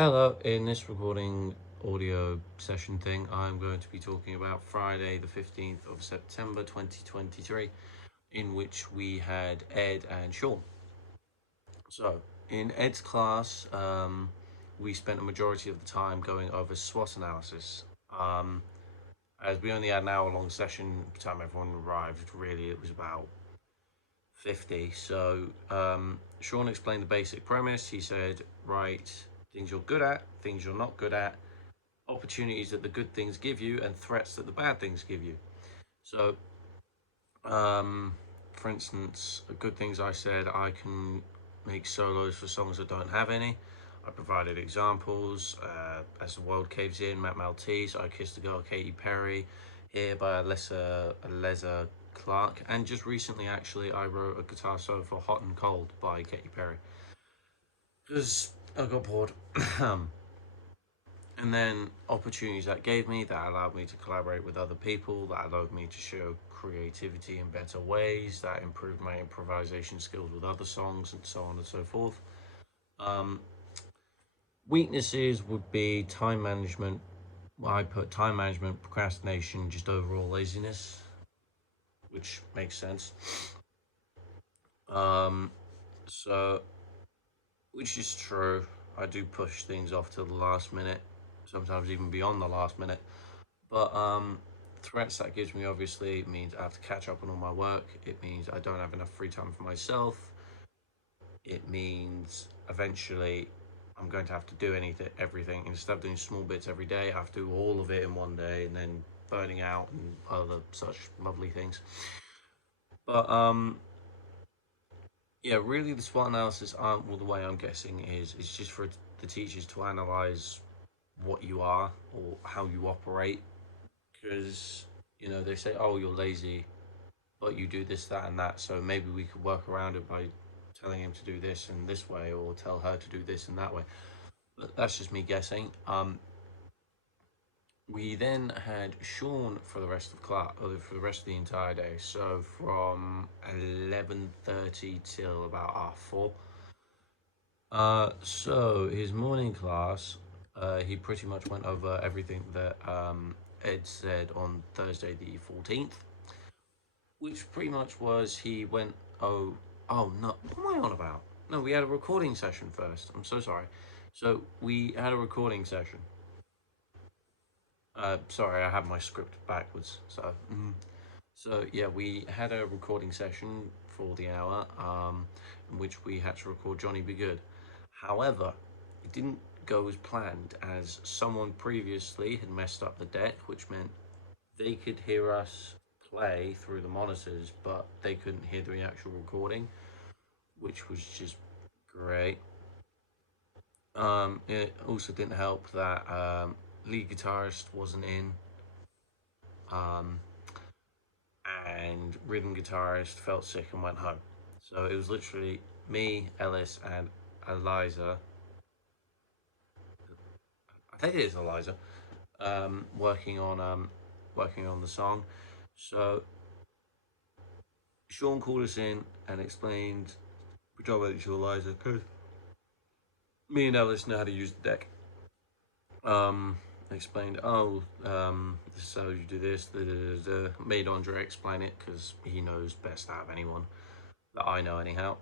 Hello, in this recording audio session thing, I'm going to be talking about Friday, the 15th of September 2023, in which we had Ed and Sean. So, in Ed's class, we spent a majority of the time going over SWOT analysis. As we only had an hour long session, by the time everyone arrived, really it was about 50. So, Sean explained the basic premise. He said, right, things you're good at, things you're not good at, opportunities that the good things give you and threats that the bad things give you. So, for instance, good things I said I can make solos for songs that don't have any. I provided examples. As the World Caves In, Matt Maltese, I Kissed a Girl, Katy Perry, Here by Alessa Clark, and just recently, actually, I wrote a guitar solo for Hot and Cold by Katy Perry because I got bored. And then opportunities that gave me that allowed me to collaborate with other people, that allowed me to show creativity in better ways, that improved my improvisation skills with other songs, and so on and so forth. Um, Weaknesses would be time management. I put time management, procrastination, just overall laziness, which makes sense. Um, so, which is true. I do push things off till the last minute, sometimes even beyond the last minute. But threats that gives me obviously means I have to catch up on all my work. It means I don't have enough free time for myself. It means eventually I'm going to have to do everything instead of doing small bits every day. I have to do all of it in one day and then burning out and other such lovely things. But yeah, really the SWOT analysis, well, the way I'm guessing is it's just for the teachers to analyze what you are or how you operate, because they say, oh, you're lazy, but you do this, that, and that. So maybe we could work around it by telling him to do this and this way, or tell her to do this and that way. But that's just me guessing. We then had Sean for the rest of class, for the rest of the entire day. So from 11:30 till about 4. So his morning class, he pretty much went over everything that Ed said on Thursday the 14th, which pretty much was he went, oh no, what am I on about? No, we had a recording session first. I'm so sorry. So we had a recording session. Sorry, I have my script backwards. So yeah, we had a recording session for the hour, in which we had to record Johnny Be Good. However, it didn't go as planned, as someone previously had messed up the deck, which meant they could hear us play through the monitors, but they couldn't hear the actual recording, which was just great. It also didn't help that lead guitarist wasn't in, um, and rhythm guitarist felt sick and went home. So it was literally me, Ellis, and Eliza. I think it is Eliza, working on the song. So Sean called us in and explained predominantly to Eliza because me and Ellis know how to use the deck. Explained, this is how you do this. Da, da, da, da. Made Andre explain it because he knows best out of anyone that I know, anyhow.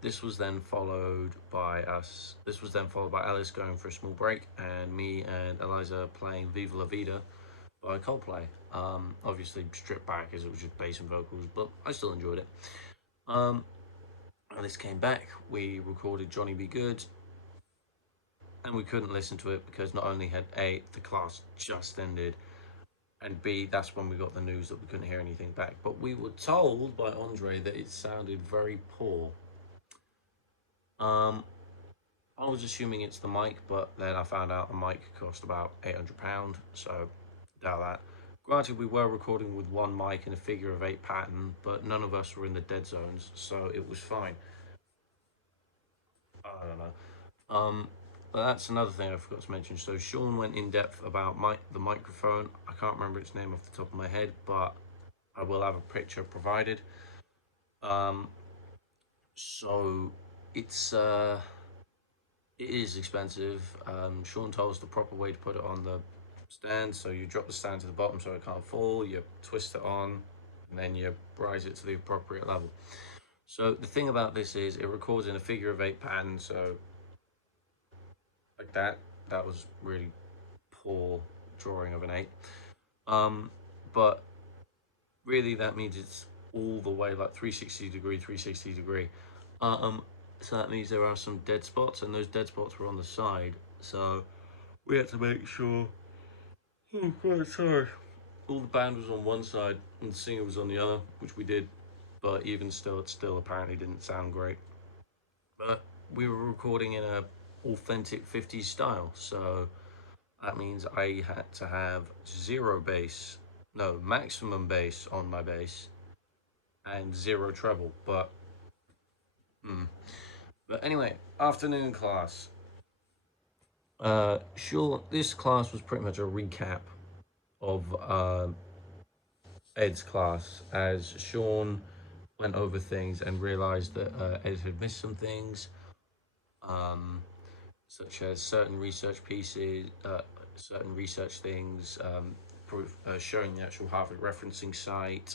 This was then followed by us. This was then followed by Alice going for a small break, and me and Eliza playing "Viva La Vida" by Coldplay. Obviously stripped back as it was just bass and vocals, but I still enjoyed it. Alice came back. We recorded "Johnny Be Good," and we couldn't listen to it because not only had the class just ended, and B, that's when we got the news that we couldn't hear anything back. But we were told by Andre that it sounded very poor. Um, I was assuming it's the mic, but then I found out the mic cost about £800, so doubt that. Granted, we were recording with one mic in a figure of 8 pattern, but none of us were in the dead zones, so it was fine. I don't know. But that's another thing I forgot to mention. So Sean went in depth about the microphone. I can't remember its name off the top of my head, but I will have a picture provided. So it's It is expensive. Sean told us the proper way to put it on the stand. So you drop the stand to the bottom so it can't fall, you twist it on, and then you rise it to the appropriate level. So the thing about this is it records in a figure of 8 pattern, so like that. That was really poor drawing of an 8. But really that means it's all the way like 360 degree, 360 degree. So that means there are some dead spots, and those dead spots were on the side. So we had to make sure. Oh God, sorry. All the band was on one side and the singer was on the other, which we did. But even still, it still apparently didn't sound great. But we were recording in a authentic 50s style, so that means I had to have zero bass, no, maximum bass on my bass, and zero treble. But anyway, afternoon class. Sure, this class was pretty much a recap of Ed's class, as Sean went over things and realized that Ed had missed some things, um, such as certain research pieces, certain research things, showing the actual Harvard referencing site,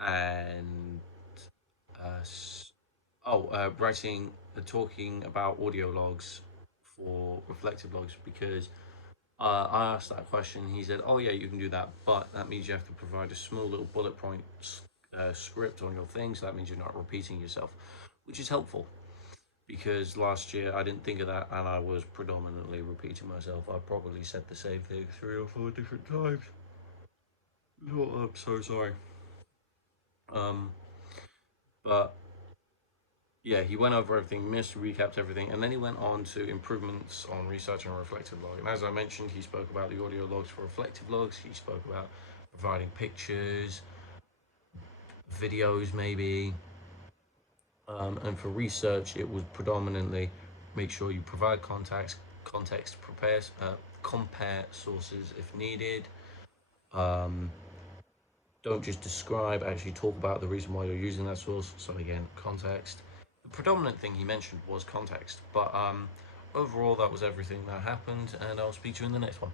and uh, writing, talking about audio logs for reflective logs, because I asked that question. He said, "Oh yeah, you can do that, but that means you have to provide a small little bullet point script on your thing. So that means you're not repeating yourself, which is helpful because last year I didn't think of that and I was predominantly repeating myself. I probably said the same thing 3 or 4 different times. Oh, I'm so sorry. Um, but yeah, he went over everything, missed, recapped everything, and then he went on to improvements on research and reflective log. And as I mentioned, he spoke about the audio logs for reflective logs. He spoke about providing pictures, videos, maybe. And for research, it was predominantly make sure you provide context, compare sources if needed. Um, don't just describe, actually talk about the reason why you're using that source. So again, context. The predominant thing he mentioned was context, but overall that was everything that happened, and I'll speak to you in the next one.